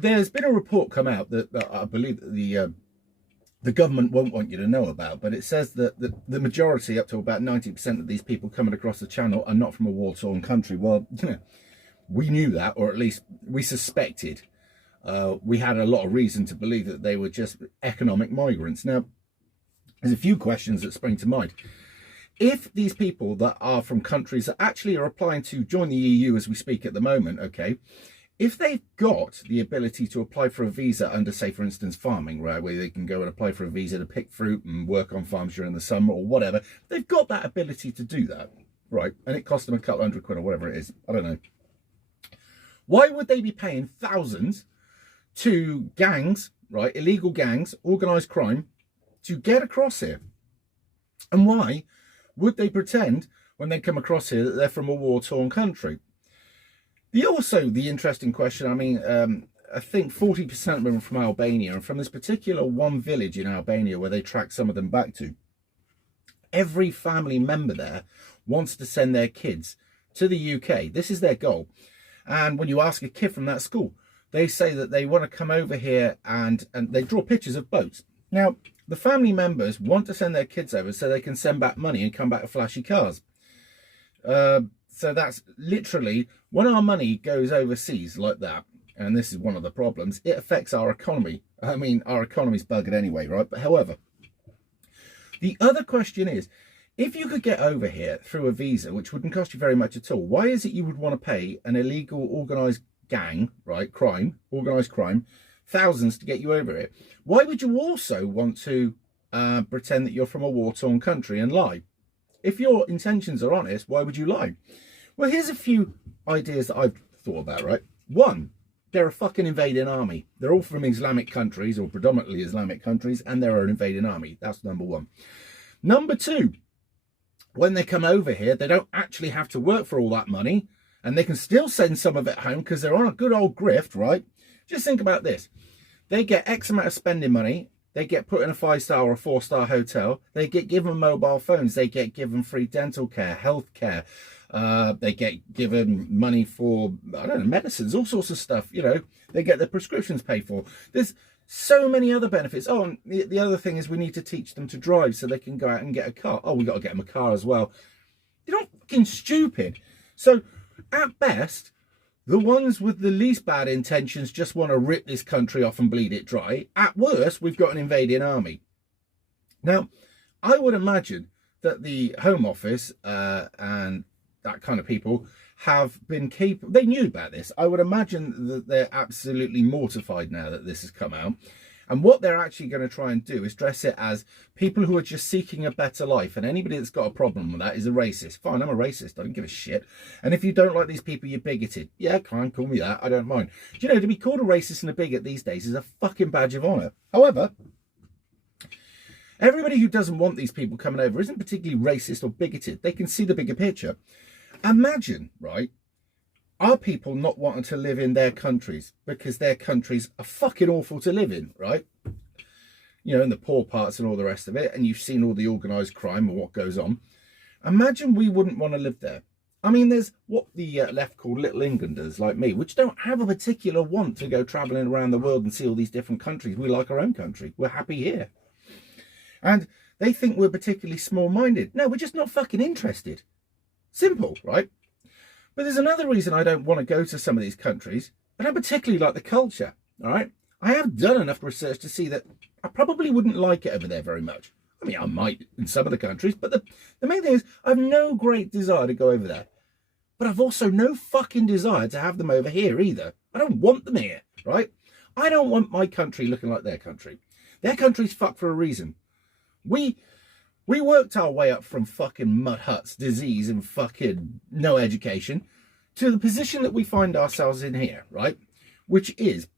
there's been a report come out that I believe that the government won't want you to know about, but it says that the majority, up to about 90% of these people coming across the channel, are not from a war-torn country. Well, we knew that, or at least we suspected. We had a lot of reason to believe that they were just economic migrants. Now, there's a few questions that spring to mind. If these people that are from countries that actually are applying to join the EU as we speak at the moment, okay, if they've got the ability to apply for a visa under, say, for instance, farming, right, where they can go and apply for a visa to pick fruit and work on farms during the summer or whatever, they've got that ability to do that, right? And it costs them a couple £100 or whatever it is. I don't know. Why would they be paying thousands to gangs, right, illegal gangs, organised crime, to get across here? And why would they pretend when they come across here that they're from a war-torn country? The interesting question, I mean, I think 40% of them are from Albania, and from this particular one village in Albania where they track some of them back to, every family member there wants to send their kids to the UK. This is their goal. And when you ask a kid from that school, they say that they want to come over here, and they draw pictures of boats. Now, the family members want to send their kids over so they can send back money and come back with flashy cars. So that's literally, when our money goes overseas like that, and this is one of the problems, it affects our economy. I mean, our economy's buggered anyway, right? But however, the other question is, if you could get over here through a visa, which wouldn't cost you very much at all, why is it you would want to pay an illegal organised gang, right, organised crime, thousands to get you over here? Why would you also want to pretend that you're from a war-torn country and lie? If your intentions are honest, why would you lie? Well, here's a few ideas that I've thought about, right? One, they're a fucking invading army. They're all from Islamic countries, or predominantly Islamic countries, and they're an invading army. That's number one. Number two, when they come over here, they don't actually have to work for all that money, and they can still send some of it home because they're on a good old grift, right? Just think about this. They get X amount of spending money. They get put in a 5-star or a 4-star hotel. They get given mobile phones. They get given free dental care, health care. They get given money for, I don't know, medicines, all sorts of stuff. You know, they get their prescriptions paid for. There's so many other benefits. Oh, and the other thing is we need to teach them to drive so they can go out and get a car. Oh, we got to get them a car as well. You're not fucking stupid. So at best, the ones with the least bad intentions just want to rip this country off and bleed it dry. At worst, we've got an invading army. Now, I would imagine that the Home Office and that kind of people have been capable. They knew about this. I would imagine that they're absolutely mortified now that this has come out. And what they're actually going to try and do is dress it as people who are just seeking a better life. And anybody that's got a problem with that is a racist. Fine, I'm a racist. I don't give a shit. And if you don't like these people, you're bigoted. Yeah, fine, call me that. I don't mind. Do you know, to be called a racist and a bigot these days is a fucking badge of honour. However, everybody who doesn't want these people coming over isn't particularly racist or bigoted. They can see the bigger picture. Imagine, right, our people not wanting to live in their countries because their countries are fucking awful to live in, right? You know, in the poor parts and all the rest of it, and you've seen all the organised crime and what goes on. Imagine we wouldn't want to live there. I mean, there's what the left call Little Englanders like me, which don't have a particular want to go travelling around the world and see all these different countries. We like our own country. We're happy here. And they think we're particularly small-minded. No, we're just not fucking interested. Simple, right? But there's another reason I don't want to go to some of these countries. I don't particularly like the culture, all right? I have done enough research to see that I probably wouldn't like it over there very much. I mean, I might in some of the countries, but the main thing is I have no great desire to go over there. But I've also no fucking desire to have them over here either. I don't want them here, right? I don't want my country looking like their country. Their country's fucked for a reason. We worked our way up from fucking mud huts, disease, and fucking no education to the position that we find ourselves in here, right? Which is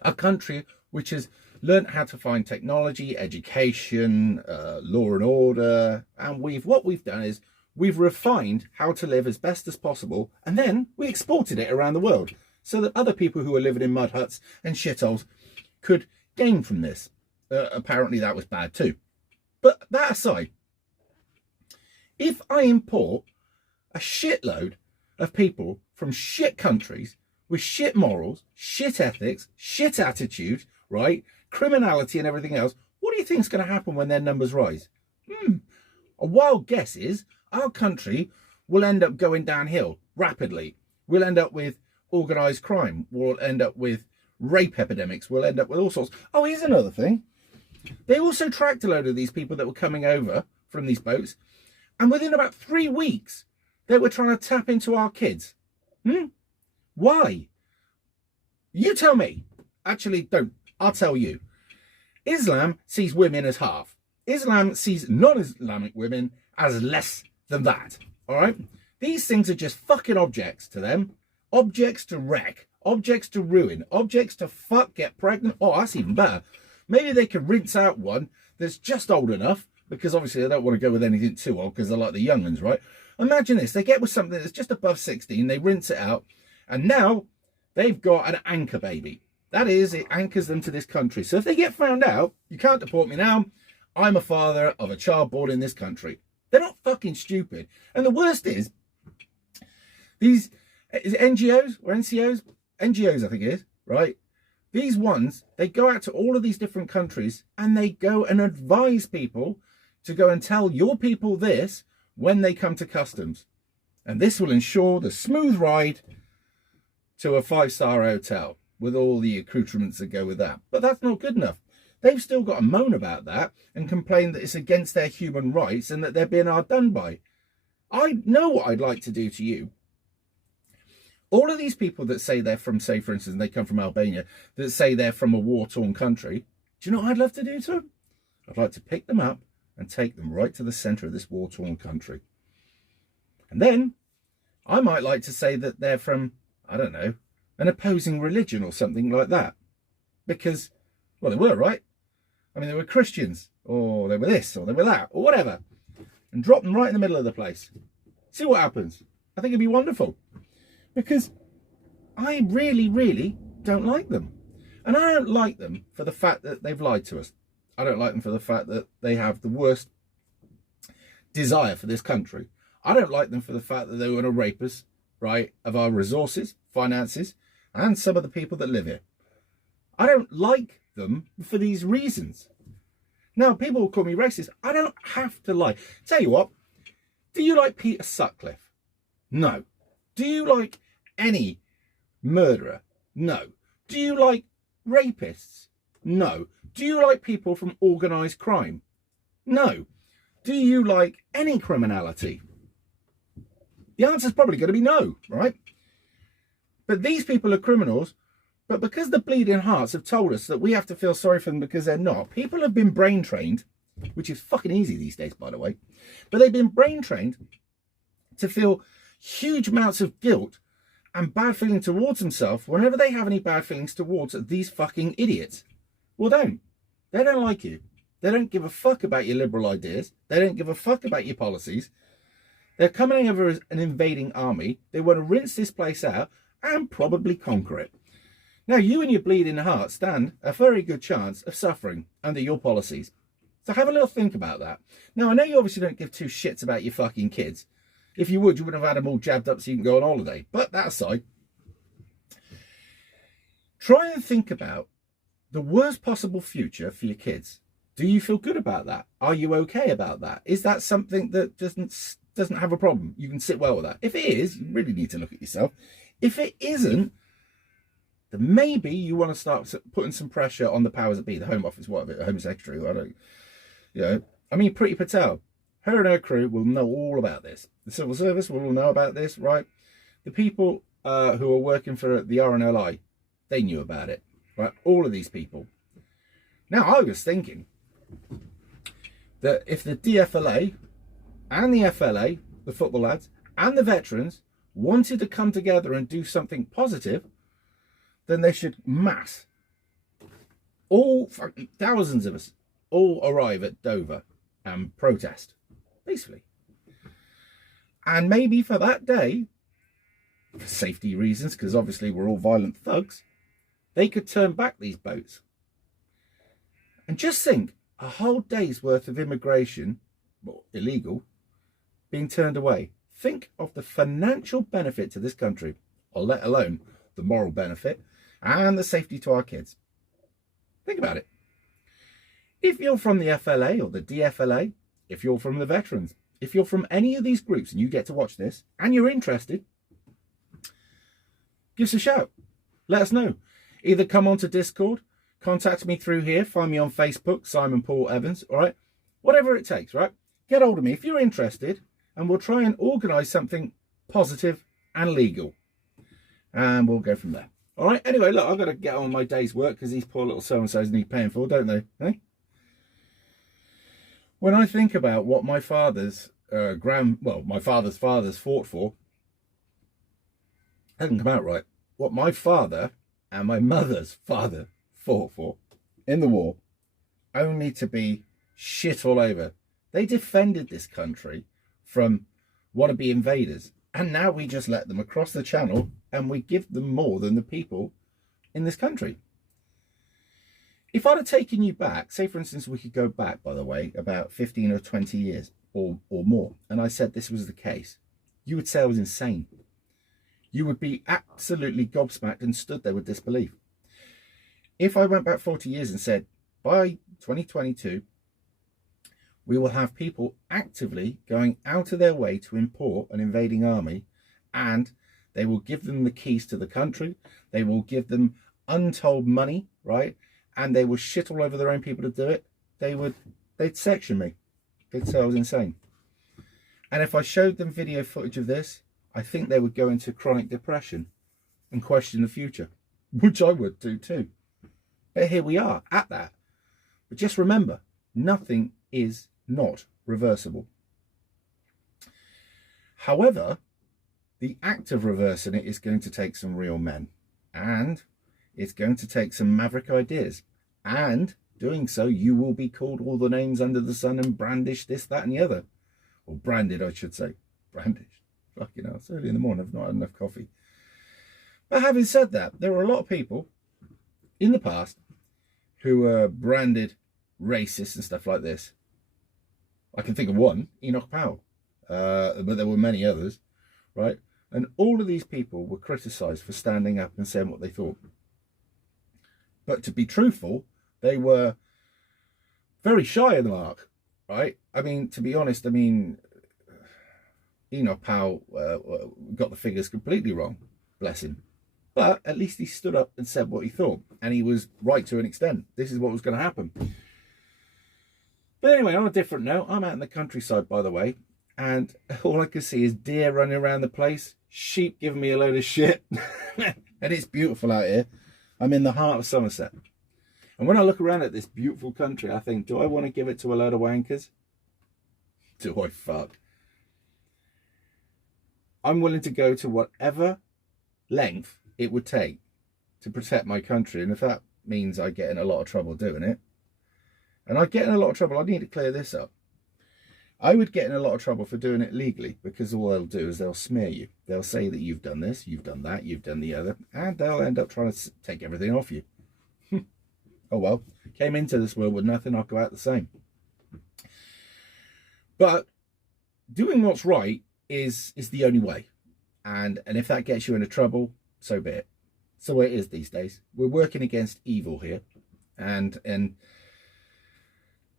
a country which has learned how to find technology, education, law and order. And what we've done is we've refined how to live as best as possible. And then we exported it around the world so that other people who are living in mud huts and shitholes could gain from this. Apparently that was bad too. But that aside, if I import a shitload of people from shit countries with shit morals, shit ethics, shit attitude, right? Criminality and everything else. What do you think is going to happen when their numbers rise? A wild guess is our country will end up going downhill rapidly. We'll end up with organised crime. We'll end up with rape epidemics. We'll end up with all sorts. Oh, here's another thing. They also tracked a load of these people that were coming over from these boats. And within about 3 weeks, they were trying to tap into our kids. Why? You tell me. Actually, don't. I'll tell you. Islam sees women as half. Islam sees non-Islamic women as less than that. All right? These things are just fucking objects to them. Objects to wreck. Objects to ruin. Objects to fuck, get pregnant. Oh, that's even better. Maybe they could rinse out one that's just old enough, because obviously they don't want to go with anything too old because they're like the young ones, right? Imagine this. They get with something that's just above 16. They rinse it out. And now they've got an anchor baby. That is, it anchors them to this country. So if they get found out, you can't deport me now. I'm a father of a child born in this country. They're not fucking stupid. And the worst is, these is it NGOs or NCOs? NGOs, I think it is, right? These ones, they go out to all of these different countries and they go and advise people to go and tell your people this when they come to customs. And this will ensure the smooth ride to a 5-star hotel with all the accoutrements that go with that. But that's not good enough. They've still got to moan about that and complain that it's against their human rights and that they're being outdone by. I know what I'd like to do to you. All of these people that say they're from, say, for instance, they come from Albania, that say they're from a war-torn country, do you know what I'd love to do to them? I'd like to pick them up and take them right to the centre of this war-torn country. And then I might like to say that they're from, I don't know, an opposing religion or something like that. Because, well, they were, right? I mean, they were Christians, or they were this, or they were that, or whatever. And drop them right in the middle of the place. See what happens. I think it'd be wonderful. Because I really, really don't like them. And I don't like them for the fact that they've lied to us. I don't like them for the fact that they have the worst desire for this country. I don't like them for the fact that they want to rape us, right, of our resources, finances, and some of the people that live here. I don't like them for these reasons. Now, people will call me racist. I don't have to like. Tell you what, do you like Peter Sutcliffe? No. Do you like any murderer? No. Do you like rapists? No. Do you like people from organised crime? No. Do you like any criminality? The answer's probably going to be no, right? But these people are criminals, but because the bleeding hearts have told us that we have to feel sorry for them because they're not, people have been brain trained, which is fucking easy these days, by the way, but they've been brain trained to feel huge amounts of guilt and bad feeling towards themselves whenever they have any bad feelings towards these fucking idiots. Well, don't. They don't like you. They don't give a fuck about your liberal ideas. They don't give a fuck about your policies. They're coming over as an invading army. They want to rinse this place out and probably conquer it. Now, you and your bleeding heart stand a very good chance of suffering under your policies. So have a little think about that. Now, I know you obviously don't give two shits about your fucking kids. If you would, you would have had them all jabbed up so you can go on holiday. But that aside, try and think about the worst possible future for your kids. Do you feel good about that? Are you okay about that? Is that something that doesn't have a problem? You can sit well with that. If it is, you really need to look at yourself. If it isn't, then maybe you want to start putting some pressure on the powers that be, the Home Office, whatever, Home Secretary, I don't, you know. I mean, Priti Patel, her and her crew will know all about this. The Civil Service will all know about this, right? The people who are working for the RNLI, they knew about it, right? All of these people. Now, I was thinking that if the DFLA and the FLA, the football lads, and the veterans wanted to come together and do something positive, then they should mass. All fucking thousands of us all arrive at Dover and protest peacefully. And maybe for that day, for safety reasons, because obviously we're all violent thugs, they could turn back these boats. And just think, a whole day's worth of immigration, well, illegal, being turned away. Think of the financial benefit to this country, or let alone the moral benefit, and the safety to our kids. Think about it. If you're from the FLA or the DFLA, if you're from the veterans, if you're from any of these groups and you get to watch this and you're interested, give us a shout. Let us know. Either come onto Discord, contact me through here, find me on Facebook, Simon Paul Evans, all right? Whatever it takes, right? Get hold of me if you're interested, and we'll try and organise something positive and legal. And we'll go from there. All right? Anyway, look, I've got to get on my day's work because these poor little so-and-sos need paying for, don't they? Eh? When I think about what my father's my father's fathers fought for, it hasn't come out right. What my father and my mother's father fought for in the war, only to be shit all over. They defended this country from wannabe invaders, and now we just let them across the channel and we give them more than the people in this country. If I'd have taken you back, say for instance we could go back, by the way, about 15 or 20 years or more, and I said this was the case, you would say I was insane. You would be absolutely gobsmacked and stood there with disbelief. If I went back 40 years and said, by 2022, we will have people actively going out of their way to import an invading army, and they will give them the keys to the country, they will give them untold money, right? And they will shit all over their own people to do it, they'd section me. They'd say I was insane. And if I showed them video footage of this, I think they would go into chronic depression and question the future, which I would do too. But here we are at that. But just remember, nothing is not reversible. However, the act of reversing it is going to take some real men, and it's going to take some maverick ideas, and doing so you will be called all the names under the sun and brandished this, that and the other. Or branded, I should say. Brandished. Fucking hell, it's early in the morning, I've not had enough coffee. But having said that, there were a lot of people in the past who were branded racist and stuff like this. I can think of one, Enoch Powell, but there were many others, right? And all of these people were criticised for standing up and saying what they thought. But to be truthful, they were very shy of the mark, right? I mean, to be honest, Enoch Powell got the figures completely wrong, bless him. But at least he stood up and said what he thought, and he was right to an extent. This is what was going to happen. But anyway, on a different note, I'm out in the countryside, by the way, and all I can see is deer running around the place, sheep giving me a load of shit, and it's beautiful out here. I'm in the heart of Somerset. And when I look around at this beautiful country, I think, do I want to give it to a load of wankers? Do I fuck? I'm willing to go to whatever length it would take to protect my country. And if that means I get in a lot of trouble doing it, and I get in a lot of trouble, I need to clear this up. I would get in a lot of trouble for doing it legally, because all they'll do is they'll smear you. They'll say that you've done this, you've done that, you've done the other, and they'll end up trying to take everything off you. Oh well, came into this world with nothing, I'll go out the same. But doing what's right is the only way. And if that gets you into trouble, so be it. So it is these days. We're working against evil here. And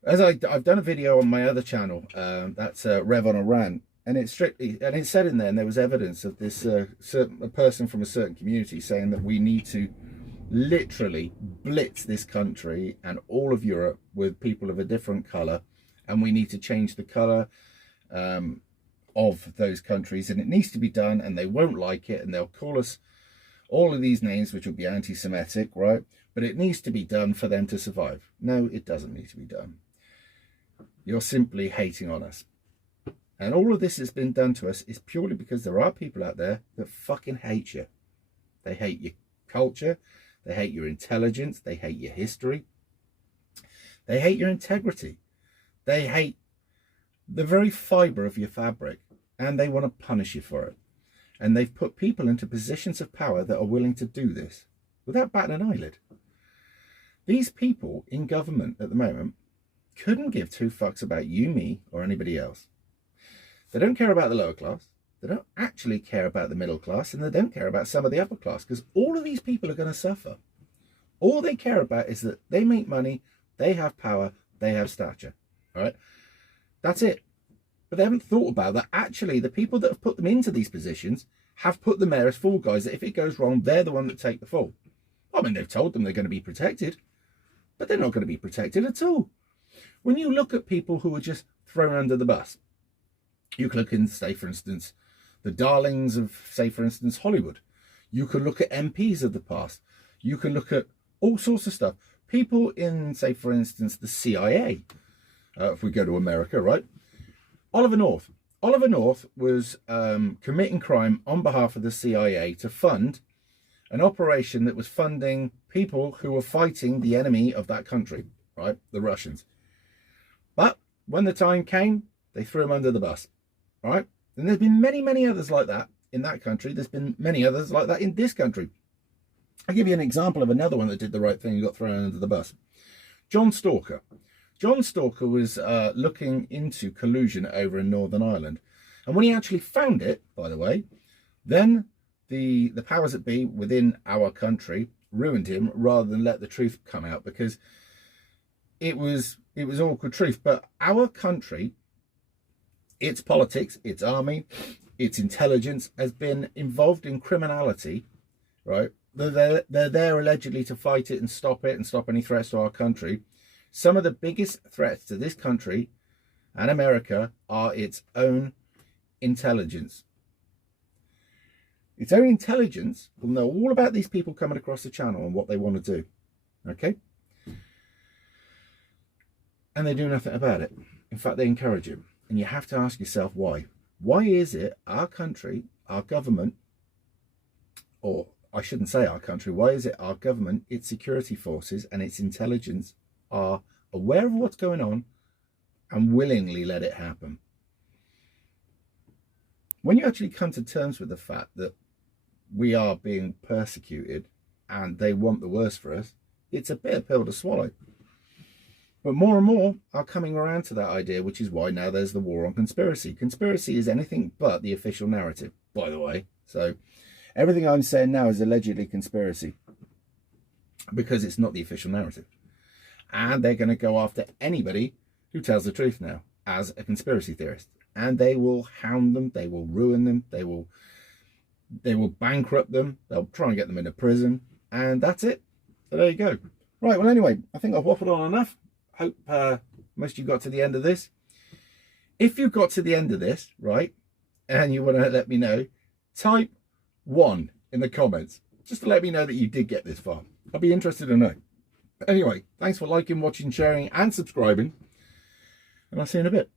as I've done a video on my other channel, that's Rev on a Rant, and it said in there, and there was evidence of this a person from a certain community saying that we need to literally blitz this country and all of Europe with people of a different colour, and we need to change the colour of those countries, and it needs to be done, and they won't like it, and they'll call us all of these names which will be anti-Semitic, right? But it needs to be done for them to survive. No, it doesn't need to be done. You're simply hating on us. And all of this has been done to us is purely because there are people out there that fucking hate you. They hate your culture. They hate your intelligence. They hate your history. They hate your integrity. They hate the very fibre of your fabric. And they want to punish you for it. And they've put people into positions of power that are willing to do this without batting an eyelid. These people in government at the moment couldn't give two fucks about you, me, or anybody else. They don't care about the lower class. They don't actually care about the middle class, and they don't care about some of the upper class, because all of these people are going to suffer. All they care about is that they make money, they have power, they have stature. All right? That's it. But they haven't thought about that. Actually, the people that have put them into these positions have put them there as fall guys, that if it goes wrong, they're the one that take the fall. I mean, they've told them they're going to be protected, but they're not going to be protected at all. When you look at people who are just thrown under the bus, you can look in, say, for instance, the darlings of, say, for instance, Hollywood. You can look at MPs of the past. You can look at all sorts of stuff. People in, say, for instance, the CIA, if we go to America, right? Oliver North. Oliver North was committing crime on behalf of the CIA to fund an operation that was funding people who were fighting the enemy of that country, right? The Russians. But when the time came, they threw him under the bus, right? And there's been many, many others like that in that country. There's been many others like that in this country. I'll give you an example of another one that did the right thing and got thrown under the bus. John Stalker. John Stalker was looking into collusion over in Northern Ireland. And when he actually found it, by the way, then the powers that be within our country ruined him rather than let the truth come out, because it was awkward truth. But our country, its politics, its army, its intelligence has been involved in criminality, right? They're there allegedly to fight it and stop any threats to our country. Some of the biggest threats to this country and America are its own intelligence. Its own intelligence will know all about these people coming across the channel and what they want to do. Okay? And they do nothing about it. In fact, they encourage it. And you have to ask yourself why. Why is it our country, our government, or I shouldn't say our country, why is it our government, its security forces and its intelligence are aware of what's going on and willingly let it happen? When you actually come to terms with the fact that we are being persecuted and they want the worst for us, it's a bitter pill to swallow. But more and more are coming around to that idea, which is why now there's the war on conspiracy. Conspiracy is anything but the official narrative, by the way. So everything I'm saying now is allegedly conspiracy, because it's not the official narrative. And they're going to go after anybody who tells the truth now as a conspiracy theorist. And they will hound them, they will ruin them, they will bankrupt them, they'll try and get them into prison, and that's it. So there you go. Right, well anyway, I think I've waffled on enough. Hope most of you got to the end of this. If you got to the end of this, right, and you want to let me know, type 1 in the comments, just to let me know that you did get this far. I'll be interested to know. Anyway, thanks for liking, watching, sharing and subscribing, and I'll see you in a bit.